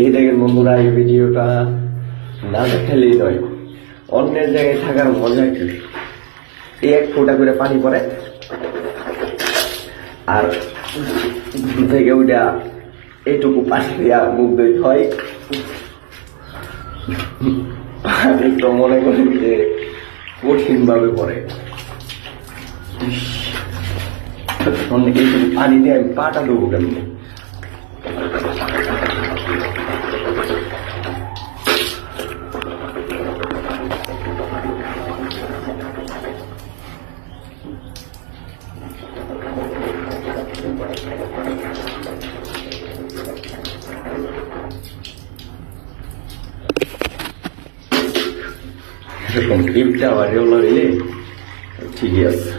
এই দেখেন বন্ধুরা, এই ভিডিওটা না দেখালেই নয়। অন্যের জায়গায় থাকার মজা কি, এই এক ফোঁটা করে পানি পড়ে আর থেকে ওইটা এইটুকু পানি দিয়া মুখ ধুইতে হয়। পানি তো মনে করি যে কঠিন ভাবে পড়ে। এইটুকু পানি দিয়ে আমি পাটা দেবো কেমনি? এরকম টিপটা আবার রেগুলার এলে ঠিকই আছে।